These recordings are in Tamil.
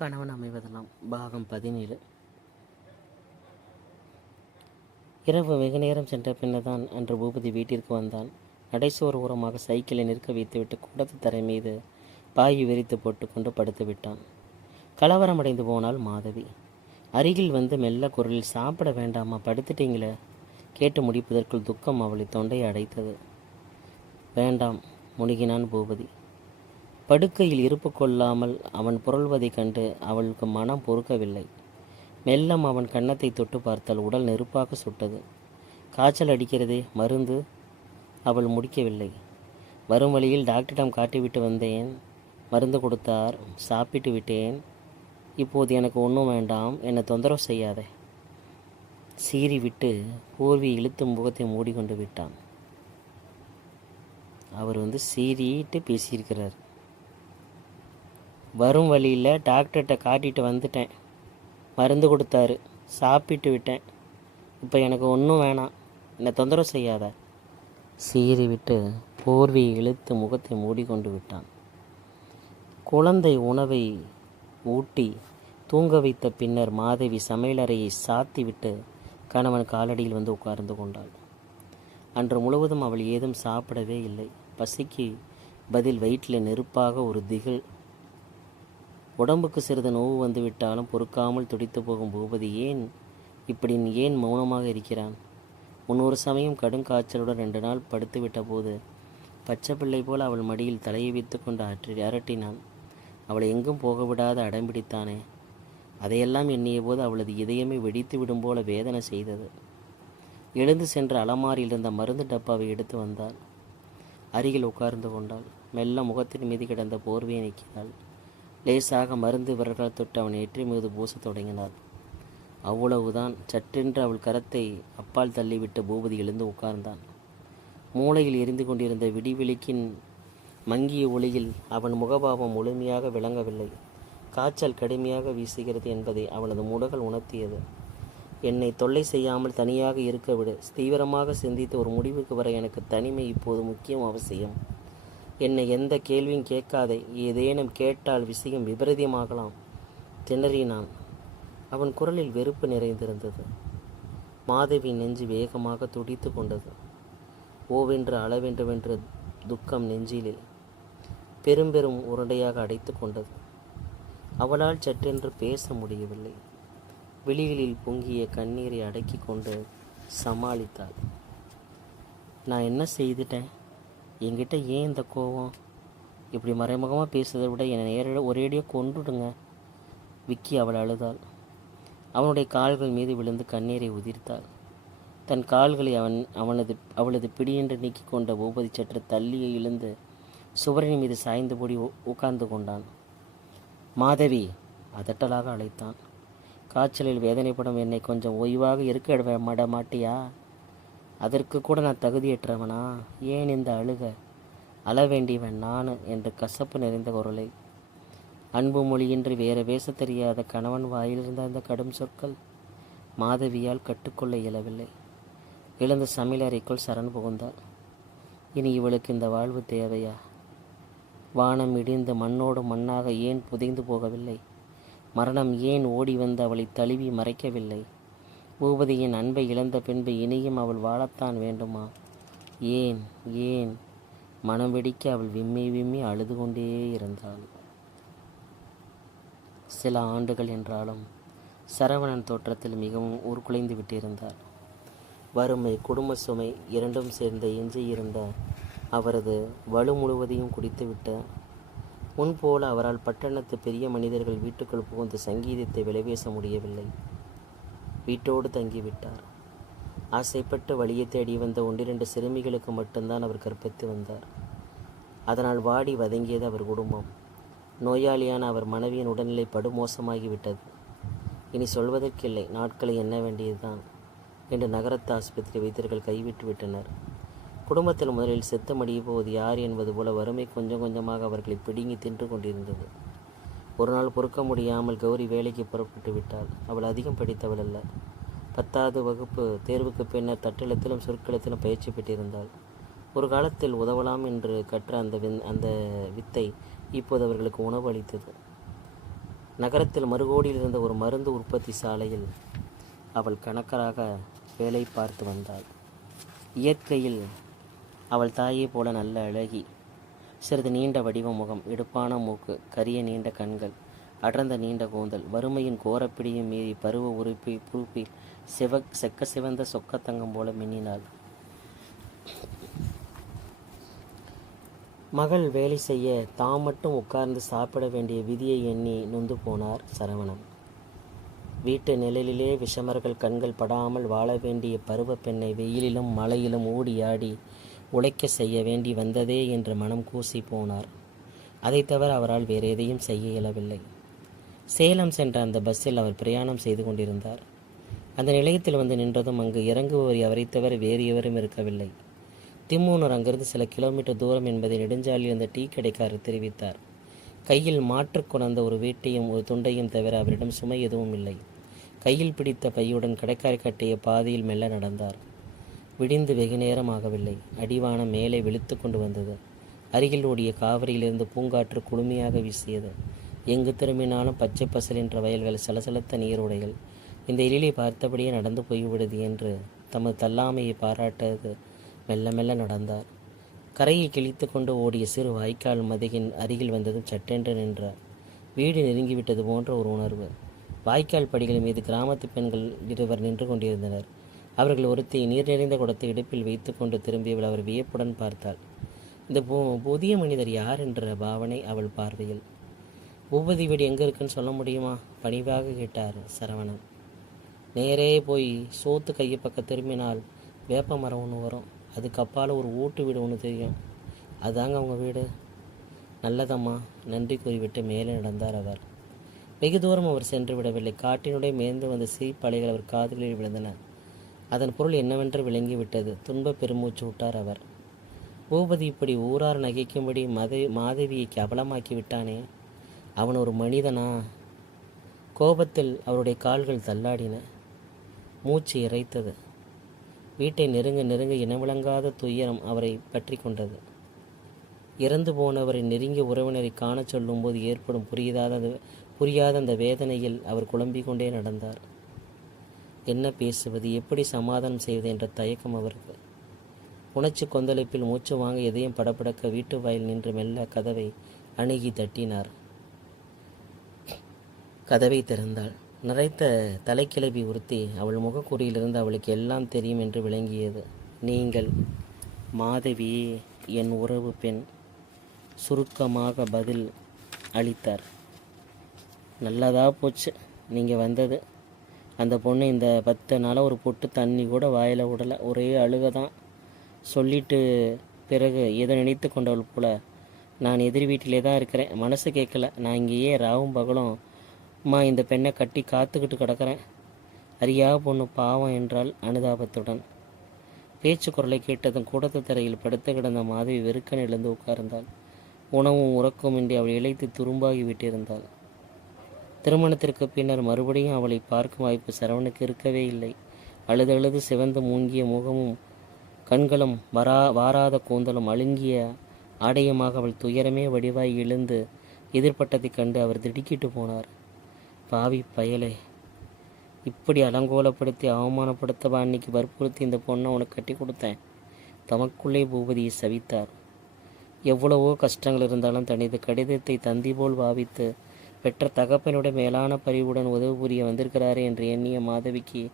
கணவன் அமைவதெல்லாம் பாகம் 17. இரவு வெகு நேரம் சென்ற பின்னதான் அன்று பூபதி வீட்டிற்கு வந்தான். நடைசோர் ஓரமாக சைக்கிளை நிற்க வைத்துவிட்டு கூடத்து தரை மீது பாய் விரித்து போட்டுக்கொண்டு படுத்து விட்டான். கலவரமடைந்து போனாள் மாதவி. அருகில் வந்து மெல்ல குரலில், சாப்பிட வேண்டாமா, படுத்துட்டீங்களே? கேட்டு முடிப்பதற்குள் துக்கம் அவளை தொண்டையை அடைத்தது. வேண்டாம், முழுகினான் பூபதி. படுக்கையில் இருப்பு கொள்ளாமல் அவன் புரள்வதைக் கண்டு அவளுக்கு மனம் பொறுக்கவில்லை. மெல்லம் அவன் கன்னத்தை தொட்டு பார்த்தால் உடல் நெருப்பாக சுட்டது. காய்ச்சல் அடிக்கிறதே, மருந்து? அவள் முடிக்கவில்லை. வரும் வழியில் டாக்டரிடம் காட்டிவிட்டு வந்தேன். மருந்து கொடுத்தார், சாப்பிட்டு விட்டேன். இப்போது எனக்கு ஒன்றும் வேண்டாம், என்னை தொந்தரவு செய்யாதே. சீறி விட்டு பூர்வி இழுத்து முகத்தை மூடிக்கொண்டு விட்டான். அவர் சீறிட்டு பேசியிருக்கிறார். வரும் வழியில் டாக்டர்கிட்ட காட்டிட்டு வந்துட்டேன். மருந்து கொடுத்தாரு, சாப்பிட்டு விட்டேன். இப்போ எனக்கு ஒன்றும் வேணாம், என்னை தொந்தரவு செய்யாத. சீறி விட்டு போர்வையை இழுத்து முகத்தை மூடிக்கொண்டு விட்டான். குழந்தை உணவை ஊட்டி தூங்க வைத்த பின்னர் மாதவி சமையலறையை சாத்தி விட்டு கணவன் காலடியில் உட்கார்ந்து கொண்டாள். அன்று முழுவதும் அவள் ஏதும் சாப்பிடவே இல்லை. பசிக்கு பதில் வயிற்றில் நெருப்பாக ஒரு திகில். உடம்புக்கு சிறிது நோவு வந்துவிட்டாலும் பொறுக்காமல் துடித்து போகும் பூபதி ஏன் மௌனமாக இருக்கிறான்? முன்னொரு சமயம் கடும் காய்ச்சலுடன் 2 நாள் படுத்துவிட்ட போது பச்சை பிள்ளை போல் அவள் மடியில் தலையை வைத்து கொண்டு அரட்டினான். அவளை எங்கும் போக விடாத அடம்பிடித்தானே. அதையெல்லாம் எண்ணிய போது அவளது இதயமே வெடித்து விடும் போல வேதனை செய்தது. எழுந்து சென்று அலமாரியில் இருந்த மருந்து டப்பாவை எடுத்து வந்தாள். அருகில் உட்கார்ந்து கொண்டாள். மெல்ல முகத்தின் மீது கிடந்த போர்வையை நீக்கினாள். லேசாக மருந்து விரல்கள் தொட்டு அவன் நெற்றி மீது பூசத் தொடங்கினாள். அவ்வளவுதான். சற்றென்று அவள் கரத்தை அப்பால் தள்ளிவிட்டு பூபதி எழுந்து உட்கார்ந்தான். மூளையில் எரிந்து கொண்டிருந்த விடிவெளிக்கின் மங்கிய ஒளியில் அவன் முகபாவம் முழுமையாக விளங்கவில்லை. காய்ச்சல் கடுமையாக வீசுகிறது என்பதை அவனது முடகல் உணர்த்தியது. என்னை தொல்லை செய்யாமல் தனியாக இருக்க விடு. தீவிரமாக சிந்தித்து ஒரு முடிவுக்கு வர எனக்கு தனிமை இப்போது முக்கியம், அவசியம். என்னை எந்த கேள்வியும் கேட்காதே. ஏதேனும் கேட்டால் விஷயம் விபரீதமாகலாம். திணறினான். அவன் குரலில் வெறுப்பு நிறைந்திருந்தது. மாதவி நெஞ்சு வேகமாக துடித்து கொண்டது. ஓவென்று அளவென்றுவென்று துக்கம் நெஞ்சிலே பெரும் உருண்டையாக அடைத்து கொண்டது. அவளால் சற்றென்று பேச முடியவில்லை. விழிகளில் பொங்கிய கண்ணீரை அடக்கி கொண்டு சமாளித்தாள். நான் என்ன செய்துட்டேன்? என்கிட்ட ஏன் இந்த கோவம்? இப்படி மறைமுகமாக பேசுவதை விட என்னை ஒரேடியாக கொண்டுடுங்க. விக்கி அவள் அழுதாள். அவனுடைய கால்கள் மீது விழுந்து கண்ணீரை உதிர்த்தாள். தன் கால்களை அவளது பிடியென்று நீக்கி கொண்ட பூபதி சற்று தள்ளியை இழுந்து சுவரின் மீது சாய்ந்தபடி உட்கார்ந்து கொண்டான். மாதவி, அதட்டலாக அழைத்தான். காய்ச்சலில் வேதனைப்படும் என்னை கொஞ்சம் ஓய்வாக இருக்க மாட்டியா? அதற்கு கூட நான் தகுதியற்றவனா? ஏன் இந்த அழுக? அழ வேண்டியவன் நான் என்று கசப்பு நிறைந்த குரலை. அன்பு மொழியின்றி வேறு பேச தெரியாத கணவன் வாயிலிருந்த அந்த கடும் சொற்கள் மாதவியால் கட்டுக்கொள்ள இயலவில்லை. எழுந்த சமையலறைக்குள் சரண் புகுந்தாள். இனி இவளுக்கு இந்த வாழ்வு தேவையா? வானம் இடிந்து மண்ணோடு மண்ணாக ஏன் புதைந்து போகவில்லை? மரணம் ஏன் ஓடி வந்து அவளை தழுவி மறைக்கவில்லை? பூபதியின் அன்பை இழந்த பின்பு இனியும் அவள் வாழத்தான் வேண்டுமா? ஏன் மனம் வெடிக்க அவள் விம்மி அழுது கொண்டே இருந்தாள். சில ஆண்டுகள் என்றாலும் சரவணன் தோற்றத்தில் மிகவும் ஊர்குலைந்து விட்டிருந்தார். வறுமை, குடும்ப சுமை இரண்டும் சேர்ந்த எஞ்சியிருந்த அவரது வலு முழுவதையும் குடித்துவிட்ட முன்போல அவரால் பட்டணத்து பெரிய மனிதர்கள் வீட்டுக்குள் புகுந்து சங்கீதத்தை விளைவேச முடியவில்லை. வீட்டோடு தங்கிவிட்டார். ஆசைப்பட்டு வழியை தேடி வந்த 1-2 சிறுமிகளுக்கு மட்டும்தான் அவர் கற்பித்து வந்தார். அதனால் வாடி வதங்கியது அவர் குடும்பம். நோயாளியான அவர் மனைவியின் உடல்நிலை படுமோசமாகிவிட்டது. இனி சொல்வதற்கில்லை, நாட்களை எண்ண வேண்டியதுதான் என்று நகரத்து ஆஸ்பத்திரி வைத்தியர்கள் கைவிட்டு விட்டனர். குடும்பத்தில் முதலில் செத்து மடிய போவது யார் என்பது போல வறுமை கொஞ்சம் கொஞ்சமாக அவர்களை பிடுங்கி தின்று கொண்டிருந்தது. ஒரு நாள் பொறுக்க முடியாமல் கௌரி வேலைக்கு புறப்பட்டு விட்டாள். அவள் அதிகம் படித்தவள் அல்ல. 10வது வகுப்பு தேர்வுக்கு பின்னர் தட்டெழுத்திலும் சொற்களத்திலும் பயிற்சி பெற்றிருந்தாள். ஒரு காலத்தில் உதவலாம் என்று கற்ற அந்த வித்தை இப்போது அவர்களுக்கு உணவு அளித்தது. நகரத்தில் மறுகோடியில் இருந்த ஒரு மருந்து உற்பத்தி சாலையில் அவள் கணக்கராக வேலை பார்த்து வந்தாள். இயற்கையில் அவள் தாயைப் போல நல்ல அழகி. சிறிது நீண்ட வடிவ முகம், இடுப்பான மூக்கு, கரிய நீண்ட கண்கள், அடர்ந்த நீண்ட கூந்தல், வறுமையின் கோரப்பிடியும் மீறி பருவ உறுப்பில் செக்க சிவந்த சொக்கத்தங்கம் போல மின்னினாள். மகள் வேலை செய்ய தாம் மட்டும் உட்கார்ந்து சாப்பிட வேண்டிய விதியை எண்ணி நொந்து போனார் சரவணன். வீட்டு நிழலிலே விஷமர்கள் கண்கள் படாமல் வாழ வேண்டிய பருவ பெண்ணை வெயிலிலும் மழையிலும் ஓடியாடி உழைக்க செய்ய வேண்டி வந்ததே என்று மனம் கூசி போனார். அதை தவிர அவரால் வேறு எதையும் செய்ய இயலவில்லை. சேலம் சென்ற அந்த பஸ்ஸில் அவர் பிரயாணம் செய்து கொண்டிருந்தார். அந்த நிலையத்தில் வந்து நின்றதும் அங்கு இறங்குபவர் அவரை தவிர வேறு எவரும் இருக்கவில்லை. திம்மூனூர் அங்கிருந்து சில கிலோமீட்டர் தூரம் என்பதை நெடுஞ்சாலையில் இருந்த டீ கடைக்காரர் தெரிவித்தார். கையில் மாற்று கொணர்ந்த ஒரு வீட்டையும் ஒரு துண்டையும் தவிர அவரிடம் சுமை எதுவும் இல்லை. கையில் பிடித்த பையுடன் கடைக்காரை கட்டிய பாதையில் மெல்ல நடந்தார். விடிந்து வெகு நேரம் ஆகவில்லை. அடிவானம் மேலே வெளுத்து கொண்டு வந்தது. அருகில் ஓடிய காவிரியிலிருந்து பூங்காற்று குளுமையாக வீசியது. எங்கு திரும்பினாலும் பச்சை பசல் என்ற வயல்கள், சலசலத்த நீரோடைகள். இந்த எழிலை பார்த்தபடியே நடந்து போய்விடுது என்று தமது தள்ளாமையை பாராட்டது மெல்ல மெல்ல நடந்தார். கரையை கிழித்து கொண்டு ஓடிய சிறு வாய்க்கால் மதிகின் அருகில் வந்ததும் சட்டென்று நின்றார். வீடு நெருங்கிவிட்டது போன்ற ஒரு உணர்வு. வாய்க்கால் படிகள் மீது கிராமத்து பெண்கள் இருவர் நின்று கொண்டிருந்தனர். அவர்கள் ஒருத்தி நீர் நிறைந்த குடத்தை இடுப்பில் வைத்து கொண்டு திரும்பியவள் அவர் வியப்புடன் பார்த்தாள். இந்த புதிய மனிதர் யார் என்ற பாவனை அவள் பார்வையில். பூபதி வீடு எங்கே இருக்குன்னு சொல்ல முடியுமா? பணிவாக கேட்டார் சரவணன். நேரே போய் சோத்து கையை பக்கம் திரும்பினால் வேப்ப மரம் ஒன்று வரும். அதுக்கு அப்பால் ஒரு ஓட்டு வீடு ஒன்று தெரியும். அதுதாங்க அவங்க வீடு. நல்லதம்மா, நன்றி கூறிவிட்டு மேலே நடந்தார் அவர். வெகு தூரம் அவர் சென்று விடவில்லை. காட்டினுடைய மேய்ந்து வந்த சீப்பலைகள் அவர் காதுகளில் விழுந்தன. அதன் பொருள் என்னவென்று விளங்கிவிட்டது. துன்ப பெருமூச்சு விட்டார் அவர். பூபதி இப்படி ஊரார் நகைக்கும்படி மாதவியை அவலமாக்கி விட்டானே, அவன் ஒரு மனிதனா? கோபத்தில் அவருடைய கால்கள் தள்ளாடின. மூச்சு இறைத்தது. வீட்டை நெருங்க நெருங்க இனவிளங்காத துயரம் அவரை பற்றி கொண்டது. இறந்து போனவரை நெருங்கிய உறவினரை காணச் சொல்லும்போது ஏற்படும் புரியாத அந்த வேதனையில் அவர் குழம்பிக் கொண்டே நடந்தார். என்ன பேசுவது, எப்படி சமாதானம் செய்வது என்ற தயக்கம் அவருக்கு. உணர்ச்சி கொந்தளிப்பில் மூச்சு வாங்க எதையும் படப்படக்க வீட்டு வாயில் நின்று மெல்ல கதவை அணுகி தட்டினார். கதவை திறந்தாள். நிறைத்த தலைக்கிளவி உறுத்தி அவள் முகக்குறியிலிருந்து அவளுக்கு எல்லாம் தெரியும் என்று விளங்கியது. நீங்கள் மாதவி, என் உறவு பெண், சுருக்கமாக பதில் அளித்தார். நல்லதா போச்சு நீங்கள் வந்தது. அந்த பொண்ணு இந்த 10 நாளாக ஒரு பொட்டு தண்ணி கூட வாயில் விடலை. ஒரே அழுக தான். சொல்லிட்டு பிறகு ஏதோ நினைத்து கொண்டவள் போல, நான் எதிர் வீட்டிலே தான் இருக்கிறேன், மனசு கேட்கல, நான் இங்கேயே ராவும் பகலும் இந்த பெண்ணை கட்டி காத்துக்கிட்டு கிடக்கிறேன். அறியா பொண்ணு பாவம் என்றால் அனுதாபத்துடன். பேச்சு குரலை கேட்டதும் கூடத்து தரையில் படுத்து கிடந்த மாதவி வெறுக்கன் எழுந்து உட்கார்ந்தாள். உணவும் உறக்கமின்றி அவள் இழைத்து துரும்பாகி விட்டிருந்தாள். திருமணத்திற்கு பின்னர் மறுபடியும் அவளை பார்க்கும் வாய்ப்பு சரவணுக்கு இருக்கவே இல்லை. அழுதழுது சிவந்து மூங்கிய முகமும் கண்களும் வாராத கூந்தலும் அழுங்கிய ஆடையுமாக அவள் துயரமே வடிவாய் எழுந்து எதிர்பட்டதைக் கண்டு அவர் திடுக்கிட்டு போனார். பாவி பயலே, இப்படி அலங்கோலப்படுத்தி அவமானப்படுத்தவா அன்னைக்கு வற்புறுத்தி இந்த பொண்ணை உனக்கு கட்டி கொடுத்தேன். தமக்குள்ளே பூபதியை சவித்தார். எவ்வளவோ கஷ்டங்கள் இருந்தாலும் தனது கடிதத்தை தந்தி போல் பாவித்து பெற்ற தகப்பனுடைய மேலான பரிவுடன் உதவி புரிய வந்திருக்கிறாரே என்று எண்ணிய மாதவிக்கு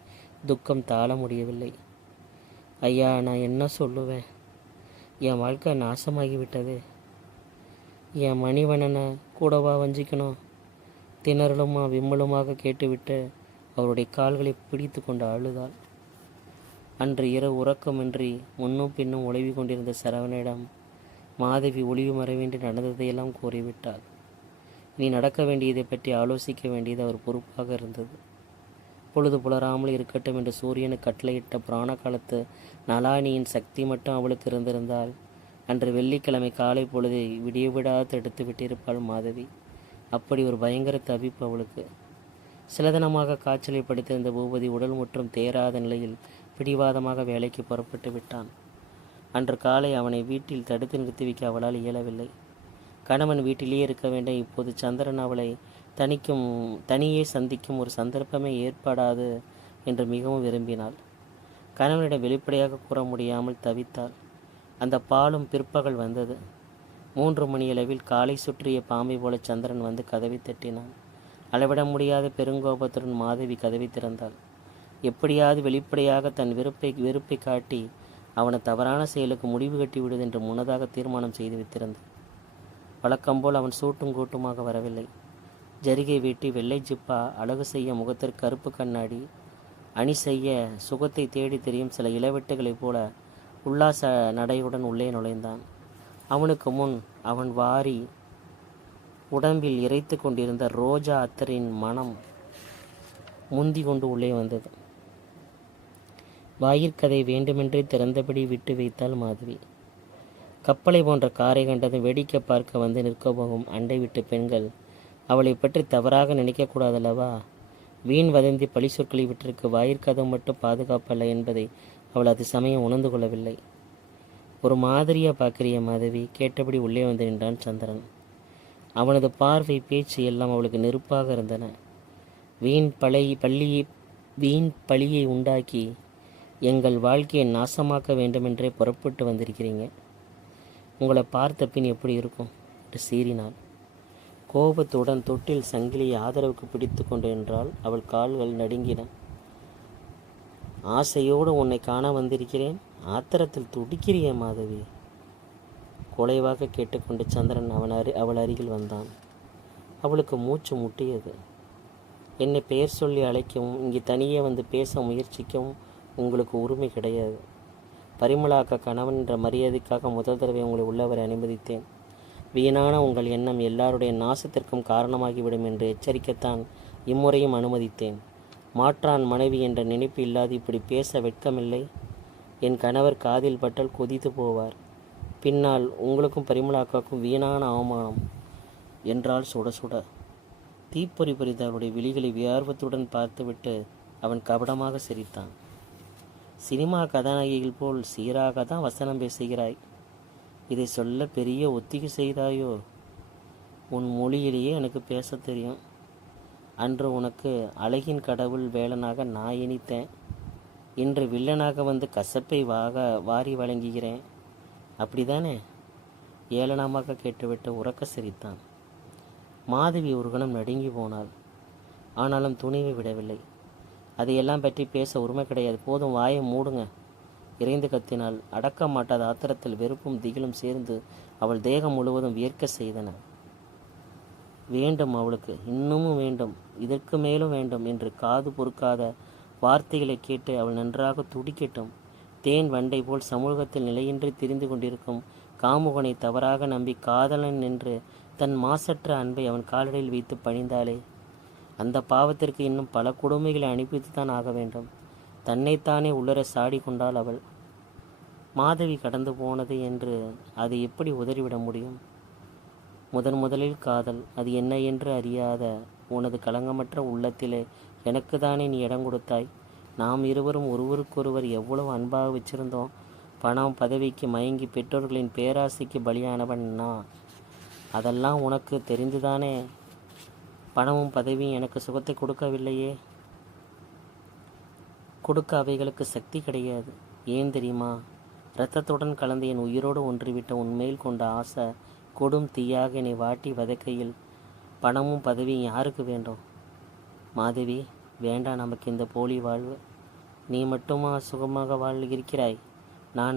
துக்கம் தாழ முடியவில்லை. ஐயா, நான் என்ன சொல்லுவேன்? என் வாழ்க்கை நாசமாகிவிட்டது. என் மணிவண்ணனை கூடவா வஞ்சிக்கணும்? திணறலுமா விம்மலுமாக கேட்டுவிட்டு அவருடைய கால்களை பிடித்து கொண்டு அழுதாள். அன்று இரவு உறக்கமின்றி முன்னும் பின்னும் உழவி கொண்டிருந்த சரவணிடம் மாதவி ஒளிவு மறைவின்றி நடந்ததையெல்லாம் கூறிவிட்டாள். இனி நடக்க வேண்டியதை பற்றி ஆலோசிக்க வேண்டியது அவர் பொறுப்பாக இருந்தது. பொழுது புலராமல் இருக்கட்டும் என்று சூரியனுக்கு கட்டளையிட்ட புராண காலத்து நலானியின் சக்தி மட்டும் அவளுக்கு இருந்திருந்தால் அன்று வெள்ளிக்கிழமை காலை பொழுதை விடியவிடாது எடுத்து விட்டிருப்பாள் மாதவி. அப்படி ஒரு பயங்கர தவிப்பு அவளுக்கு. சிலதனமாக காய்ச்சலை படித்திருந்த பூபதி உடல் முற்றும் தேராத நிலையில் பிடிவாதமாக வேலைக்கு புறப்பட்டு விட்டான். அன்று காலை அவனை வீட்டில் தடுத்து நிறுத்தி வைக்க அவளால் இயலவில்லை. கணவன் வீட்டிலேயே இருக்க வேண்டும். இப்போது சந்திரன் அவளை தனியே சந்திக்கும் ஒரு சந்தர்ப்பமே ஏற்படாது என்று மிகவும் விரும்பினாள். கணவனிடம் வெளிப்படையாக கூற முடியாமல் தவித்தாள். அந்த பாலும் பிற்பகல் வந்தது. 3 மணியளவில் காலை சுற்றிய பாம்பை போல சந்திரன் வந்து கதவை தட்டினான். அளவிட முடியாத பெருங்கோபத்துடன் மாதவி கதவை திறந்தாள். எப்படியாவது வெளிப்படையாக தன் வெறுப்பை காட்டி அவனை தவறான செயலுக்கு முடிவு கட்டி விடுவது என்று முன்னதாக தீர்மானம் செய்து வைத்திருந்தான். வழக்கம்போல் அவன் சூட்டும் கூட்டுமாக வரவில்லை. ஜரிகை வெட்டி, வெள்ளை ஜிப்பா, அழகு செய்ய முகத்திற்கு கருப்பு கண்ணாடி, அணி செய்ய சுகத்தை தேடி தெரியும் சில இளவெட்டுகளைப் போல உல்லாச நடையுடன் உள்ளே நுழைந்தான். அவனுக்கு முன் அவன் வாரி உடம்பில் இறைத்து கொண்டிருந்த ரோஜா அத்தரின் மனம் முந்தி கொண்டு உள்ளே வந்தது. வாயிற்கதை வேண்டுமென்றே திறந்தபடி விட்டு வைத்தாள் மாதவி. கப்பலை போன்ற காரை கண்டதும் வேடிக்கை பார்க்க வந்து நிற்க போகும் அண்டை விட்டு பெண்கள் அவளை பற்றி தவறாக நினைக்கக்கூடாதல்லவா? வீண் வதந்தி பழி சொற்களை விட்டிருக்கு வாயிற்கதவு மட்டும் பாதுகாப்பல்ல என்பதை அவள் அது சமயம் உணர்ந்து கொள்ளவில்லை. ஒரு மாதிரியா பார்க்கிறிய மாதவி? கேட்டபடி உள்ளே வந்து நின்றான் சந்திரன். அவனது பார்வை, பேச்சு எல்லாம் அவளுக்கு நெருப்பாக இருந்தன. வீண் பழியை உண்டாக்கி எங்கள் வாழ்க்கையை நாசமாக்க வேண்டுமென்றே புறப்பட்டு வந்திருக்கிறீங்க. உங்களை பார்த்த பின் எப்படி இருக்கும் என்று சீறினாள். கோபத்துடன் தொட்டில் சங்கிலியை ஆதரவுக்கு பிடித்து கொண்டு நின்றாள். அவள் கால்கள் நடுங்கின. ஆசையோடு உன்னை காண வந்திருக்கிறேன், ஆத்திரத்தில் துடிக்கிறிய மாதவி? குலைவாக கேட்டுக்கொண்டு சந்திரன் அவள் அருகில் வந்தான். அவளுக்கு மூச்சு முட்டியது. என்னை பெயர் சொல்லி அழைக்கவும் இங்கே தனியே வந்து பேச முயற்சிக்கவும் உங்களுக்கு உரிமை கிடையாது. பரிமளாக்க கணவன் என்ற மரியாதைக்காக முதல் தடவை உங்களை உள்ளவரை அனுமதித்தேன். வீணான உங்கள் எண்ணம் எல்லாருடைய நாசத்திற்கும் காரணமாகிவிடும் என்று எச்சரிக்கத்தான் இம்முறையும் அனுமதித்தேன். மாற்றான் மனைவி என்ற நினைப்பு இல்லாது இப்படி பேச வெட்கமில்லை? என் கணவர் காதில் பட்டால் கொதித்து போவார். பின்னால் உங்களுக்கும் பரிமளாக்காக்கும் வீணான அவமானம் என்றால் சுட சுட. தீப்பொறி பறித்த அவருடைய விழிகளை வியார்வத்துடன் பார்த்துவிட்டு அவன் கபடமாக சிரித்தான். சினிமா கதாநாயகிகள் போல் சீராக தான் வசனம் பேசுகிறாய். இதை சொல்ல பெரிய ஒத்திகை செய்தாயோ? உன் மொழியிலேயே எனக்கு பேச தெரியும். அன்று உனக்கு அழகின் கடவுள் வேலனாக நான் இனித்தேன். இன்று வில்லனாக வந்து கசப்பை வாரி வழங்குகிறேன். அப்படிதானே? ஏளனமாக கேட்டுவிட்டு உறக்க சிரித்தான். மாதவி ஒரு கணம் நடுங்கி போனாள். ஆனாலும் துணிவை விடவில்லை. அதையெல்லாம் பற்றி பேச உரிமை கிடையாது, போதும், வாயை மூடுங்க. இறைந்து கத்தினாள். அடக்க மாட்டாத ஆத்திரத்தில் வெறுப்பும் திகிலும் சேர்ந்து அவள் தேகம் முழுவதும் வியர்க்க செய்தன. வேண்டும், அவளுக்கு இன்னமும் வேண்டும், இதற்கு மேலும் வேண்டும் என்று காது பொறுக்காத வார்த்தைகளை கேட்டு அவள் நன்றாக துடிக்கட்டும். தேன் வண்டை போல் சமூகத்தில் நிலையின்றி திரிந்து கொண்டிருக்கும் காமுகனை தவறாக நம்பி காதலன் என்று தன் மாசற்ற அன்பை அவன் காலடியில் வைத்து பணிந்தாளே, அந்த பாவத்திற்கு இன்னும் பல கொடுமைகளை அனுப்பித்துத்தான் ஆக வேண்டும். தன்னைத்தானே உள்ளர சாடி கொண்டாள் அவள். மாதவி கடந்து போனது என்று அதை எப்படி உதறிவிட முடியும்? முதலில் காதல், அது என்ன என்று அறியாத உனது களங்கமற்ற உள்ளத்திலே எனக்கு தானே நீ இடம் கொடுத்தாய். நாம் இருவரும் ஒருவருக்கொருவர் எவ்வளவு அன்பாக வச்சிருந்தோம். பணம் பதவிக்கு மயங்கி பெற்றோர்களின் பேராசைக்கு பலியானவன் நான். அதெல்லாம் உனக்கு தெரிந்துதானே? பணமும் பதவியும் எனக்கு சுகத்தை கொடுக்கவில்லையே. கொடுக்க அவைகளுக்கு சக்தி கிடையாது. ஏன் தெரியுமா? இரத்தத்துடன் கலந்து என் உயிரோடு ஒன்றிவிட்ட உன்மேல் கொண்ட ஆசை கொடும் தீயாக என்னை வாட்டி வதக்கையில் பணமும் பதவியும் யாருக்கு வேண்டும்? மாதவி, வேண்டாம் நமக்கு இந்த போலி வாழ்வு. நீ மட்டுமா சுகமாக இருக்கிறாய்? நான்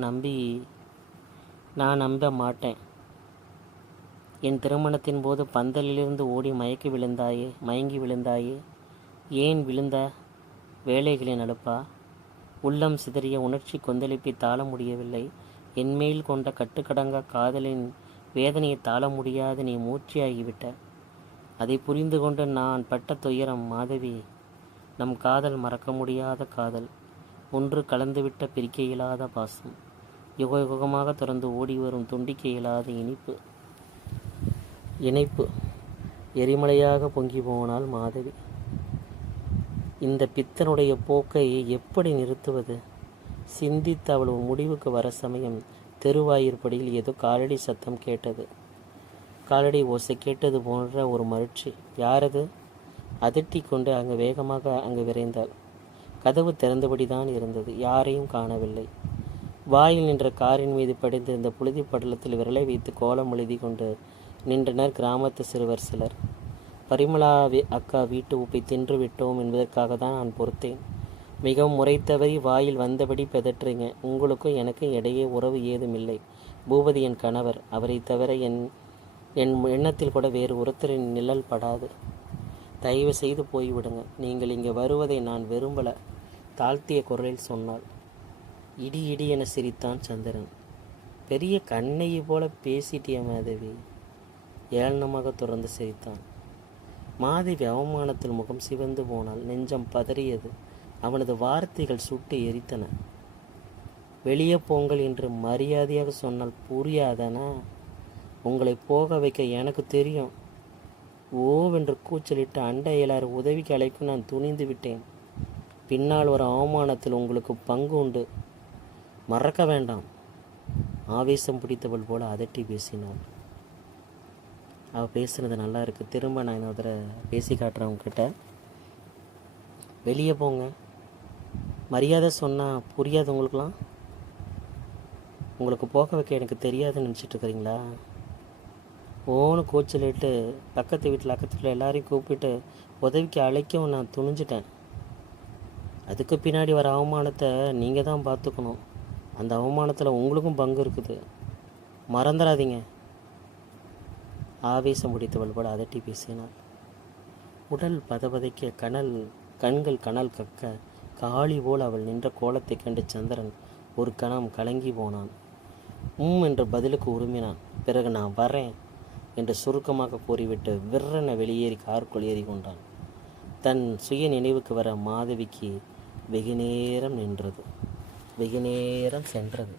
நம்ப மாட்டேன். என் திருமணத்தின் போது பந்தலிலிருந்து ஓடி மயங்கி விழுந்தாயே. ஏன் விழுந்த? வேலைகளின் அலுப்பா? உள்ளம் சிதறிய உணர்ச்சி கொந்தளிப்பை தாழ முடியவில்லை. என்மேல் கொண்ட கட்டுக்கடங்கா காதலின் வேதனையை தாழ முடியாது நீ மூர்ச்சியாகிவிட்ட. அதை புரிந்து கொண்டு நான் பட்ட துயரம். மாதவி, நம் காதல் மறக்க முடியாத காதல். ஒன்று கலந்துவிட்ட பிரிக்க இயலாத பாசம். யுகமாக திறந்து ஓடி வரும் துண்டிக்க இயலாத இணைப்பு. எரிமலையாக பொங்கி போனால் மாதவி. இந்த பித்தனுடைய போக்கை எப்படி நிறுத்துவது? சிந்தித்து அவள் முடிவுக்கு வர சமயம் தெருவாயிற்படியில் ஏதோ காலடி சத்தம் கேட்டது. காலடி ஓசை கேட்டது போன்ற ஒரு மகிழ்ச்சி. யாரது? அதட்டி கொண்டு வேகமாக அங்கு விரைந்தாள். கதவு திறந்தபடிதான் இருந்தது. யாரையும் காணவில்லை. வாயில் நின்ற காரின் மீது படிந்திருந்த புழுதி படலத்தில் விரலை வைத்து கோலம் எழுதி கொண்டு நின்றனர் கிராமத்து சிறுவர் சிலர். பரிமளா அக்கா வீட்டு உப்பை தின்று விட்டோம் என்பதற்காக தான் நான் பொறுத்தேன். மிகவும் முறைத்தவரி வாயில் வந்தபடி பெதற்றுங்க. உங்களுக்கும் எனக்கும் இடையே உறவு ஏதும் இல்லை. பூபதி என் கணவர். அவரை தவிர என் எண்ணத்தில் கூட வேறு ஒருத்தரின் நிழல் படாது. தயவு செய்து போய்விடுங்க. நீங்கள் இங்கே வருவதை நான் விரும்பல, தாழ்த்திய குரலில் சொன்னாள். இடி இடி என சிரித்தான் சந்திரன். பெரிய கண்ணையை போல பேசிட்டிய மாதவி. ஏளனமாக தொடர்ந்து சிரித்தான். மாதவி அவமானத்தில் முகம் சிவந்து போனால். நெஞ்சம் பதறியது. அவனது வார்த்தைகள் சுட்டு எரித்தன. வெளியே போங்கள் என்று மரியாதையாக சொன்னால் புரியாதனா? உங்களை போக வைக்க எனக்கு தெரியும். ஓவென்று கூச்சலிட்டு அண்டை எல்லாரும் உதவிக்கு அழைக்கும் நான் துணிந்து விட்டேன். பின்னால் ஒரு அவமானத்தில் உங்களுக்கு பங்கு உண்டு, மறக்க வேண்டாம். ஆவேசம் பிடித்தவள் போல அதட்டி பேசினாள். அவள் பேசுனது நல்லா இருக்கு. திரும்ப நான் இன்னொரு பேசி காட்டுறேன் உங்ககிட்ட. வெளியே போங்க. மரியாதை சொன்னால் புரியாது உங்களுக்குலாம். உங்களுக்கு போக வைக்க எனக்கு தெரியாதுன்னு நினச்சிட்டு இருக்கிறீங்களா? ஓன்னு கூச்சலிட்டு பக்கத்து வீட்டில் எல்லாரையும் கூப்பிட்டு உதவிக்கு அழைக்கவும் நான் துணிஞ்சிட்டேன். அதுக்கு பின்னாடி வர அவமானத்தை நீங்கள் தான் பார்த்துக்கணும். அந்த அவமானத்தில் உங்களுக்கும் பங்கு இருக்குது, மறந்துடாதீங்க. ஆவேசம் பிடித்தவள் போல் அதட்டி பேசினாள். உடல் பதபதைக்க கண்கள் கனல் கக்க காளி போல் அவள் நின்ற கோலத்தை கண்டு சந்திரன் ஒரு கணம் கலங்கி போனான். என்று பதிலுக்கு உருமினான். பிறகு நான் வரேன் என்று சுருக்கமாக கூறிவிட்டு விற்றென வெளியேறி காருக்குள் ஏறி கொண்டான். தன் சுய நினைவுக்கு வர மாதவிக்கு வெகு நேரம் சென்றது.